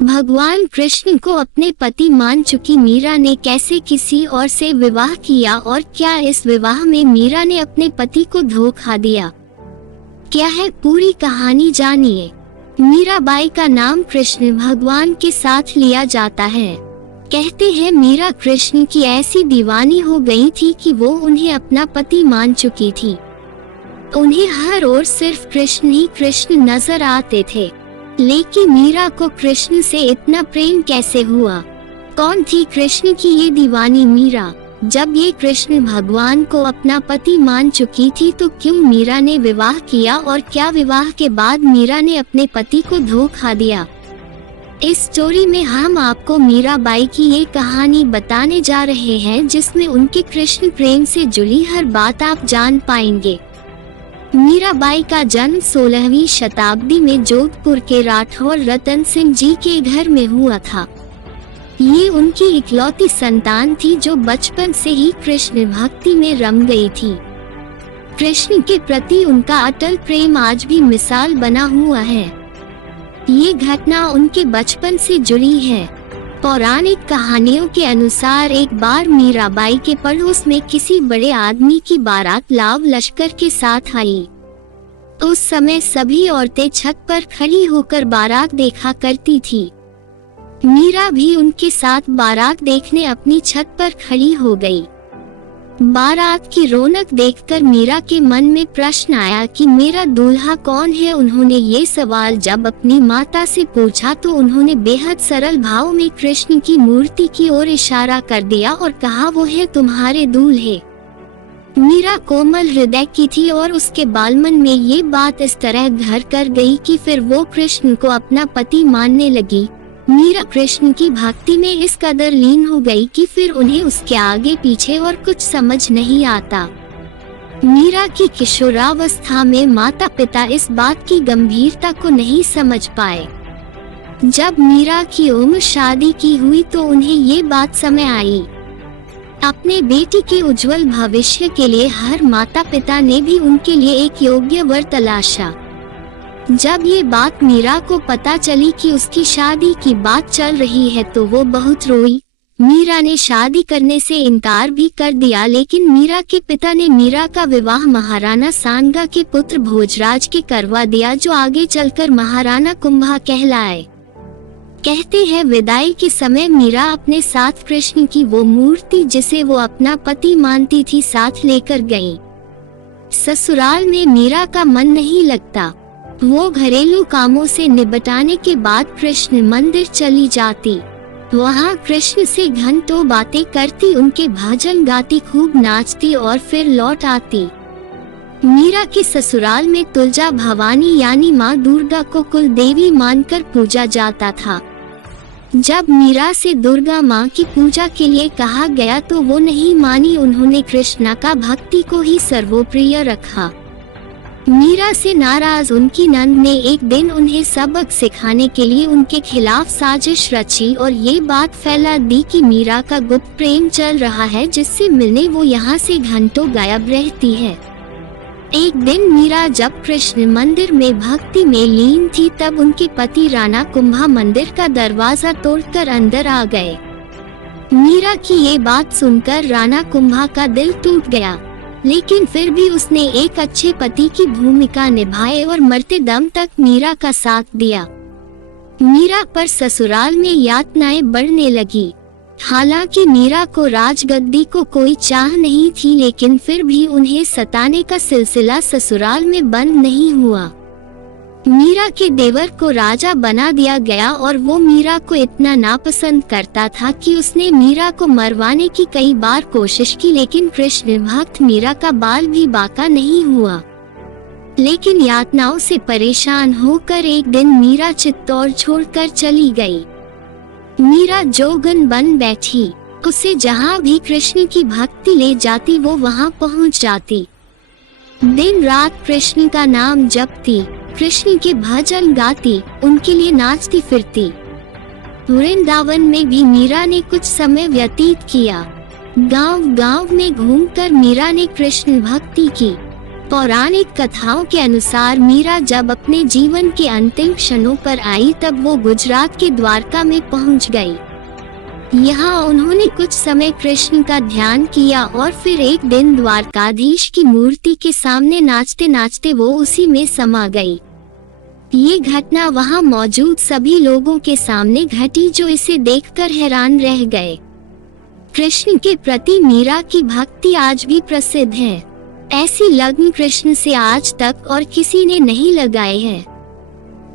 भगवान कृष्ण को अपने पति मान चुकी मीरा ने कैसे किसी और से विवाह किया और क्या इस विवाह में मीरा ने अपने पति को धोखा दिया, क्या है पूरी कहानी जानिए। मीराबाई का नाम कृष्ण भगवान के साथ लिया जाता है। कहते हैं मीरा कृष्ण की ऐसी दीवानी हो गई थी कि वो उन्हें अपना पति मान चुकी थी। उन्हें हर ओर सिर्फ कृष्ण ही कृष्ण नजर आते थे। लेकिन मीरा को कृष्ण से इतना प्रेम कैसे हुआ? कौन थी कृष्ण की ये दीवानी मीरा? जब ये कृष्ण भगवान को अपना पति मान चुकी थी तो क्यों मीरा ने विवाह किया और क्या विवाह के बाद मीरा ने अपने पति को धोखा दिया? इस स्टोरी में हम आपको मीराबाई की ये कहानी बताने जा रहे हैं जिसमें उनके कृष्ण प्रेम से जुड़ी हर बात आप जान पाएंगे। मीराबाई का जन्म 16वीं शताब्दी में जोधपुर के राठौर रतन सिंह जी के घर में हुआ था। ये उनकी इकलौती संतान थी जो बचपन से ही कृष्ण भक्ति में रम गई थी। कृष्ण के प्रति उनका अटल प्रेम आज भी मिसाल बना हुआ है। ये घटना उनके बचपन से जुड़ी है। पौराणिक कहानियों के अनुसार एक बार मीराबाई के पड़ोस में किसी बड़े आदमी की बारात लाव लश्कर के साथ आई। उस समय सभी औरतें छत पर खड़ी होकर बारात देखा करती थी। मीरा भी उनके साथ बारात देखने अपनी छत पर खड़ी हो गई। बारात की रौनक देखकर मीरा के मन में प्रश्न आया कि मेरा दूल्हा कौन है। उन्होंने ये सवाल जब अपनी माता से पूछा तो उन्होंने बेहद सरल भाव में कृष्ण की मूर्ति की ओर इशारा कर दिया और कहा वो है तुम्हारे दूल्हे। मीरा कोमल हृदय की थी और उसके बालमन में ये बात इस तरह घर कर गई कि फिर वो कृष्ण को अपना पति मानने लगी। मीरा कृष्ण की भक्ति में इस कदर लीन हो गई कि फिर उन्हें उसके आगे पीछे और कुछ समझ नहीं आता। मीरा की किशोरावस्था में माता पिता इस बात की गंभीरता को नहीं समझ पाए। जब मीरा की उम्र शादी की हुई तो उन्हें ये बात समय आई। अपने बेटी के उज्जवल भविष्य के लिए हर माता पिता ने भी उनके लिए एक योग्य वर तलाशा। जब ये बात मीरा को पता चली कि उसकी शादी की बात चल रही है तो वो बहुत रोई। मीरा ने शादी करने से इनकार भी कर दिया, लेकिन मीरा के पिता ने मीरा का विवाह महाराणा सांगा के पुत्र भोजराज के करवा दिया जो आगे चलकर महाराणा कुंभा कहलाए। कहते हैं विदाई के समय मीरा अपने साथ कृष्ण की वो मूर्ति जिसे वो अपना पति मानती थी साथ लेकर गई। ससुराल में मीरा का मन नहीं लगता। वो घरेलू कामों से निपटाने के बाद कृष्ण मंदिर चली जाती। वहाँ कृष्ण से घंटों बातें करती, उनके भजन गाती, खूब नाचती और फिर लौट आती। मीरा के ससुराल में तुलजा भवानी यानी माँ दुर्गा को कुल देवी मानकर पूजा जाता था। जब मीरा से दुर्गा माँ की पूजा के लिए कहा गया तो वो नहीं मानी। उन्होंने कृष्णा का भक्ति को ही सर्वोप्रिय रखा। मीरा से नाराज उनकी नंद ने एक दिन उन्हें सबक सिखाने के लिए उनके खिलाफ साजिश रची और ये बात फैला दी कि मीरा का गुप्त प्रेम चल रहा है जिससे मिलने वो यहाँ से घंटों गायब रहती है। एक दिन मीरा जब कृष्ण मंदिर में भक्ति में लीन थी तब उनके पति राणा कुंभा मंदिर का दरवाजा तोड़कर अंदर आ गए। मीरा की ये बात सुनकर राणा कुंभा का दिल टूट गया, लेकिन फिर भी उसने एक अच्छे पति की भूमिका निभाई और मरते दम तक मीरा का साथ दिया। मीरा पर ससुराल में यातनाएं बढ़ने लगी। हालांकि मीरा को राजगद्दी को कोई चाह नहीं थी, लेकिन फिर भी उन्हें सताने का सिलसिला ससुराल में बंद नहीं हुआ। मीरा के देवर को राजा बना दिया गया और वो मीरा को इतना नापसंद करता था कि उसने मीरा को मरवाने की कई बार कोशिश की, लेकिन कृष्ण भक्त मीरा का बाल भी बाका नहीं हुआ। लेकिन यातनाओं से परेशान होकर एक दिन मीरा चित्तौड़ छोड़कर चली गई। मीरा जोगन बन बैठी। उसे जहाँ भी कृष्ण की भक्ति ले जाती वो वहाँ पहुँच जाती। दिन रात कृष्ण का नाम जपती, कृष्ण के भजन गाती, उनके लिए नाचती फिरती। वृंदावन में भी मीरा ने कुछ समय व्यतीत किया। गांव-गांव में घूमकर मीरा ने कृष्ण भक्ति की। पौराणिक कथाओं के अनुसार मीरा जब अपने जीवन के अंतिम क्षणों पर आई तब वो गुजरात के द्वारका में पहुंच गई। यहाँ उन्होंने कुछ समय कृष्ण का ध्यान किया और फिर एक दिन द्वारकाधीश की मूर्ति के सामने नाचते नाचते वो उसी में समा गई। ये घटना वहाँ मौजूद सभी लोगों के सामने घटी, जो इसे देखकर हैरान रह गए। कृष्ण के प्रति मीरा की भक्ति आज भी प्रसिद्ध है। ऐसी लगन कृष्ण से आज तक और किसी ने नहीं लगाई है।